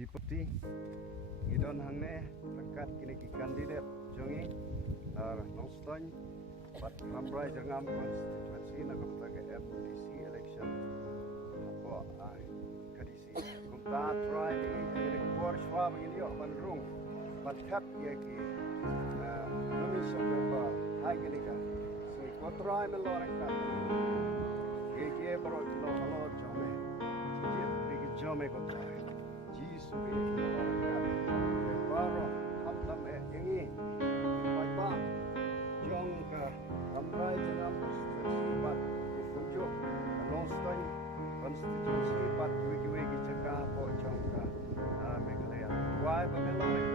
Bipoti idon hangne rekat kini ki kandidat jongi nongstoin pat ramrai jengam konstituensi na kota ke MDC election apa kadisi kumta try ini kuar shwa begini yo bandrung pat kap ye ki nami sebab hai kini ka sini kotrai melorang ka ye bro lo halo jome ji jome kotrai Jisu ini baru hamdam ini baiklah jangka ramai jenam sifat ditunjuk nonstoin konstitusi pat wiki-wiki cekah po jangka Meghalaya. Why pemilihan